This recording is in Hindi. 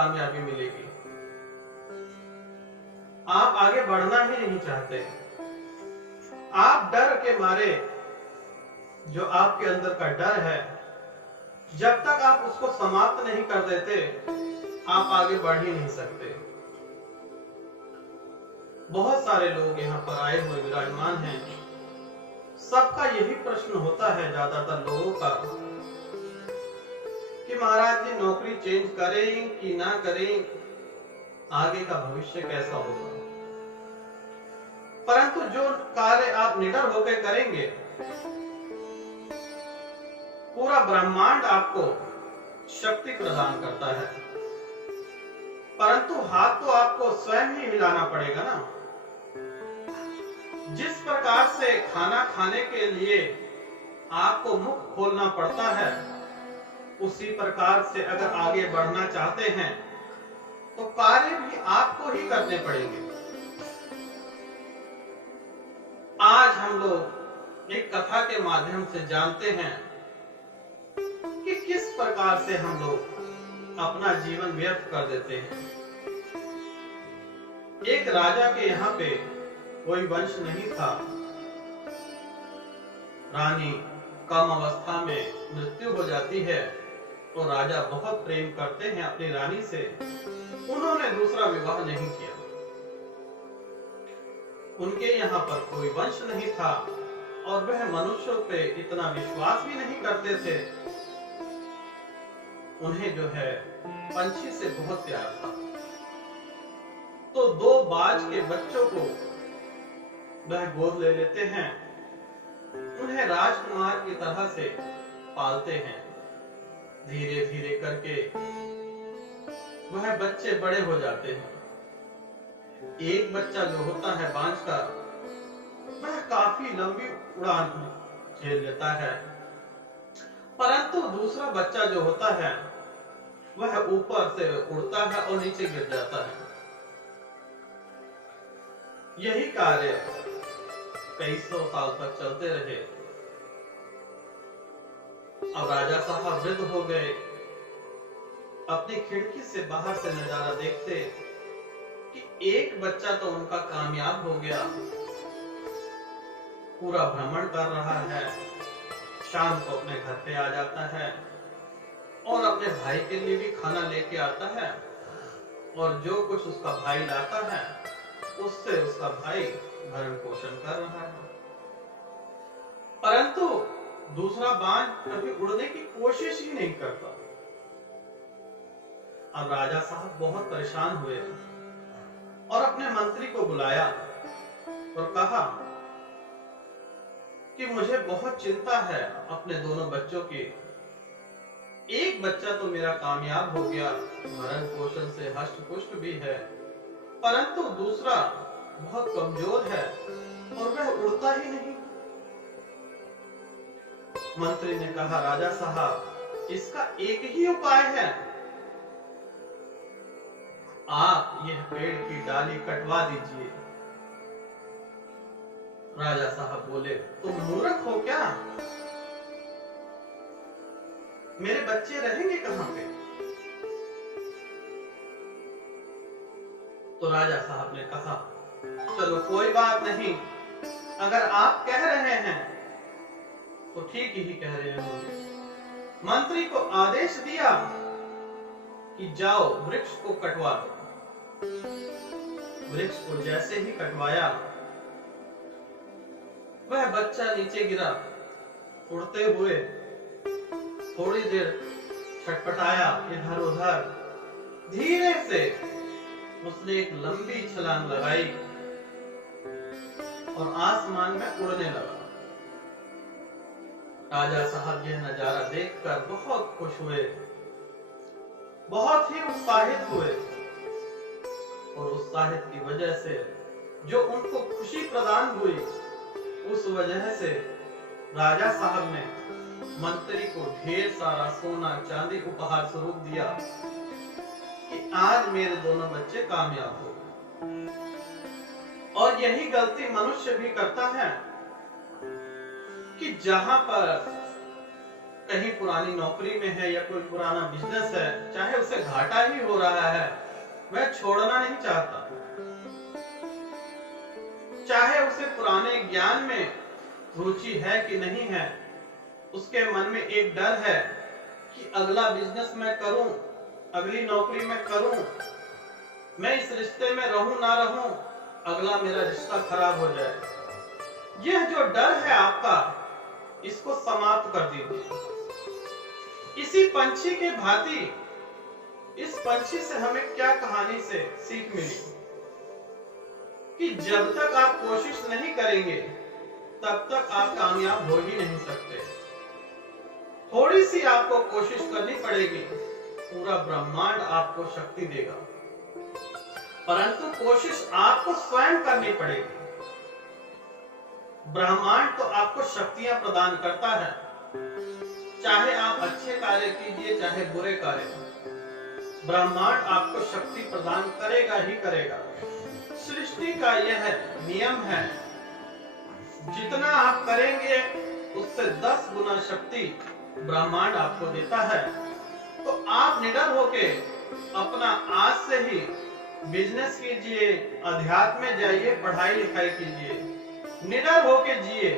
कामयाबी मिलेगी। आप आगे बढ़ना ही नहीं चाहते। आप डर के मारे, जो आपके अंदर का डर है, जब तक आप उसको समाप्त नहीं कर देते, आप आगे बढ़ ही नहीं सकते। बहुत सारे लोग यहाँ पर आए हुए विराजमान हैं। सबका यही प्रश्न होता है ज्यादातर लोगों का कि महाराज जी नौकरी चेंज करें कि ना करें, आगे का भविष्य कैसा होगा। परंतु जो कार्य आप निडर होकर करेंगे, पूरा ब्रह्मांड आपको शक्ति प्रदान करता है, परंतु हाथ तो आपको स्वयं ही हिलाना पड़ेगा ना। जिस प्रकार से खाना खाने के लिए आपको मुख खोलना पड़ता है, उसी प्रकार से अगर आगे बढ़ना चाहते हैं तो कार्य भी आपको ही करने पड़ेंगे। आज हम लोग एक कथा के माध्यम से जानते हैं कि किस प्रकार से हम लोग अपना जीवन व्यर्थ कर देते हैं। एक राजा के यहाँ पे कोई वंश नहीं था। रानी कम अवस्था में मृत्यु हो जाती है और राजा बहुत प्रेम करते हैं अपनी रानी से। उन्होंने दूसरा विवाह नहीं किया। उनके यहाँ पर कोई वंश नहीं था और वह मनुष्यों पे इतना विश्वास भी नहीं करते थे। उन्हें जो है पंछी से बहुत प्यार था। तो दो बाज के बच्चों को वह गोद ले लेते हैं, उन्हें राजकुमार की तरह से पालते हैं। धीरे धीरे करके वह बच्चे बड़े हो जाते हैं। एक बच्चा जो होता है बांझ का, वह काफी लंबी उड़ान झेल लेता है, परंतु दूसरा बच्चा जो होता है वह ऊपर से उड़ता है और नीचे गिर जाता है। यही कार्य कई सौ साल तक चलते रहे। अब राजा साहब वृद्ध हो गए। अपनी खिड़की से बाहर से नजारा देखते कि एक बच्चा तो उनका कामयाब हो गया, पूरा भ्रमण कर रहा है, शाम को अपने घर पे आ जाता है और अपने भाई के लिए भी खाना लेके आता है, और जो कुछ उसका भाई लाता है उससे उसका भाई भरण पोषण कर रहा है। परंतु दूसरा बांझ कभी उड़ने की कोशिश ही नहीं करता। अब राजा साहब बहुत परेशान हुए और अपने मंत्री को बुलाया और कहा कि मुझे बहुत चिंता है अपने दोनों बच्चों की। एक बच्चा तो मेरा कामयाब हो गया, भरण पोषण से हष्ट पुष्ट भी है, परंतु दूसरा बहुत कमजोर है और वह उड़ता ही नहीं। मंत्री ने कहा, राजा साहब इसका एक ही उपाय है, आप यह पेड़ की डाली कटवा दीजिए। राजा साहब बोले, तुम मूर्ख हो क्या? मेरे बच्चे रहेंगे कहां पे? तो राजा साहब ने कहा, चलो कोई बात नहीं, अगर आप कह रहे हैं तो ठीक ही कह रहे होंगे। मंत्री को आदेश दिया कि जाओ वृक्ष को कटवा दो। वृक्ष को जैसे ही कटवाया, वह बच्चा नीचे गिरा। उड़ते हुए थोड़ी देर छटपटाया इधर उधर, धीरे से उसने एक लंबी छलांग लगाई और आसमान में उड़ने लगा। राजा साहब यह नजारा देखकर बहुत खुश हुए, बहुत ही उत्साहित हुए, और उत्साहित की वजह से जो उनको खुशी प्रदान हुई, उस वजह से राजा साहब ने मंत्री को ढेर सारा सोना चांदी उपहार स्वरूप दिया कि आज मेरे दोनों बच्चे कामयाब हो गए। और यही गलती मनुष्य भी करता है कि जहां पर कहीं पुरानी नौकरी में है या कोई पुराना बिजनेस है, चाहे उसे घाटा ही हो रहा है, वह छोड़ना नहीं चाहता। चाहे उसे पुराने ज्ञान में रुचि है कि नहीं है, उसके मन में एक डर है कि अगला बिजनेस मैं करूं, अगली नौकरी मैं करूं, मैं इस रिश्ते में रहूं ना रहूं, अगला मेरा रिश्ता खराब हो जाए। यह जो डर है आपका, इसको समाप्त कर दीजिए। इसी पंछी के भांति इस पंछी से हमें क्या कहानी से सीख मिली कि जब तक आप कोशिश नहीं करेंगे तब तक आप कामयाब हो ही नहीं सकते। थोड़ी सी आपको कोशिश करनी पड़ेगी, पूरा ब्रह्मांड आपको शक्ति देगा, परंतु कोशिश आपको स्वयं करनी पड़ेगी। ब्रह्मांड तो आपको शक्तियां प्रदान करता है, चाहे आप अच्छे कार्य कीजिए चाहे बुरे कार्य, ब्रह्मांड आपको शक्ति प्रदान करेगा ही करेगा। सृष्टि का यह नियम है, जितना आप करेंगे उससे 10 गुना शक्ति ब्रह्मांड आपको देता है। तो आप निडर होके अपना आज से ही बिजनेस कीजिए, अध्यात्म में जाइए, पढ़ाई लिखाई कीजिए, निडर होके जिए,